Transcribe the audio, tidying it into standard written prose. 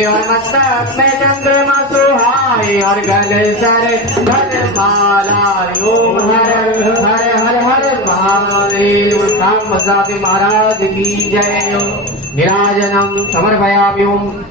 और मस्तक में चंद्रमा सुहाई और गले सर धन माला। ओम हर हर हर हर महादेव। राम महाराज की जय। निराजनम समर्पयामि।